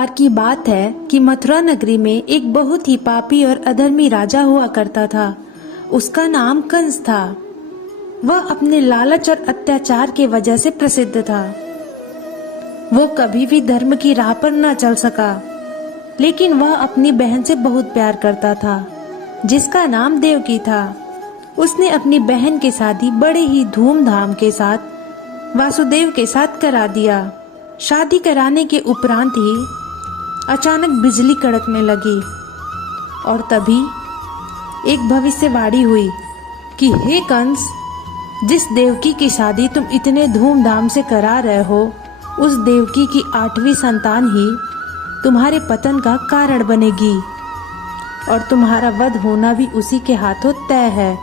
बार की बात है कि मथुरा नगरी में एक बहुत ही पापी और अधर्मी राजा हुआ करता था। उसका नाम कंस था। वह अपने लालच और अत्याचार की वजह से प्रसिद्ध था। वो कभी भी धर्म की राह पर न चल सका, लेकिन वह अपनी बहन से बहुत प्यार करता था, जिसका नाम देवकी था। उसने अपनी बहन की शादी बड़े ही धूमधाम के साथ वासुदेव के साथ करा दिया। शादी कराने के उपरांत ही अचानक बिजली कड़कने लगी और तभी एक भविष्यवाणी हुई कि हे कंस, जिस देवकी की शादी तुम इतने धूमधाम से करा रहे हो, उस देवकी की 8वीं संतान ही तुम्हारे पतन का कारण बनेगी और तुम्हारा वध होना भी उसी के हाथों तय है।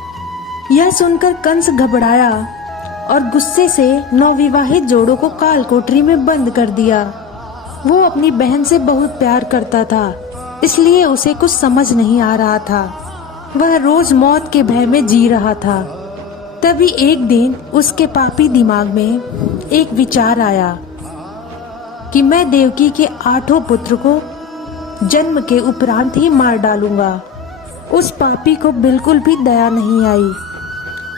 यह सुनकर कंस घबराया और गुस्से से नवविवाहित जोड़ों को काल कोठरी में बंद कर दिया। वो अपनी बहन से बहुत प्यार करता था, इसलिए उसे कुछ समझ नहीं आ रहा था। वह रोज मौत के भय में जी रहा था। तभी एक दिन उसके पापी दिमाग में एक विचार आया कि मैं देवकी के 8 पुत्र को जन्म के उपरांत ही मार डालूंगा। उस पापी को बिल्कुल भी दया नहीं आई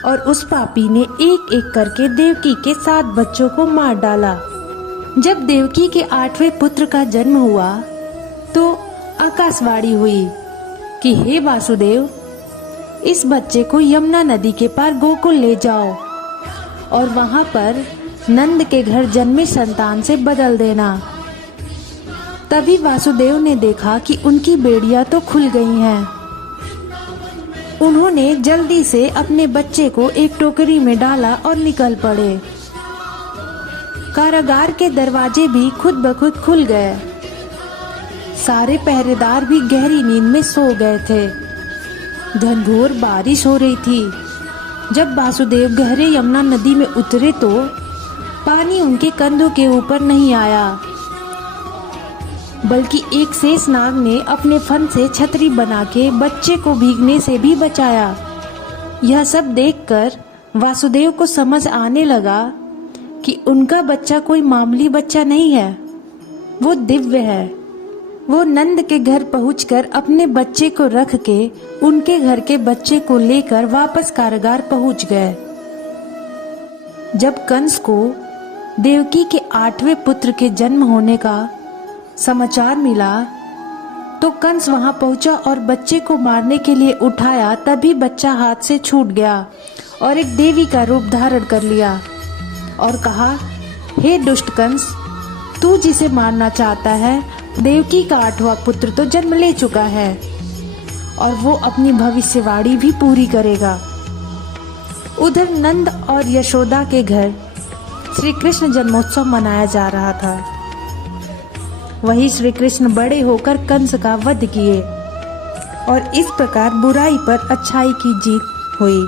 और उस पापी ने एक एक करके देवकी के 7 बच्चों को मार डाला। जब देवकी के 8वें पुत्र का जन्म हुआ तो आकाशवाणी हुई कि हे वासुदेव, इस बच्चे को यमुना नदी के पार गोकुल ले जाओ और वहां पर नंद के घर जन्मे संतान से बदल देना। तभी वासुदेव ने देखा कि उनकी बेड़ियां तो खुल गई हैं। उन्होंने जल्दी से अपने बच्चे को एक टोकरी में डाला और निकल पड़े। कारागार के दरवाजे भी खुद ब खुद खुल गए। सारे पहरेदार भी गहरी नींद में सो गए थे। घनघोर बारिश हो रही थी। जब वासुदेव गहरे यमुना नदी में उतरे तो पानी उनके कंधों के ऊपर नहीं आया, बल्कि एक शेषनाग ने अपने फन से छतरी बना के बच्चे को भीगने से भी बचाया। यह सब देखकर वासुदेव को समझ आने लगा कि उनका बच्चा कोई मामूली बच्चा नहीं है, वो दिव्य है। वो नंद के घर पहुंचकर अपने बच्चे को रख के उनके घर के बच्चे को लेकर वापस कारागार पहुंच गए। जब कंस को देवकी के 8वें पुत्र के जन्म होने का समाचार मिला तो कंस वहां पहुंचा और बच्चे को मारने के लिए उठाया। तभी बच्चा हाथ से छूट गया और एक देवी का रूप धारण कर लिया और कहा, हे दुष्ट कंस, तू जिसे मारना चाहता है, देवकी का 8वां पुत्र तो जन्म ले चुका है और वो अपनी भविष्यवाणी भी पूरी करेगा। उधर नंद और यशोदा के घर श्री कृष्ण जन्मोत्सव मनाया जा रहा था। वही श्री कृष्ण बड़े होकर कंस का वध किए और इस प्रकार बुराई पर अच्छाई की जीत हुई।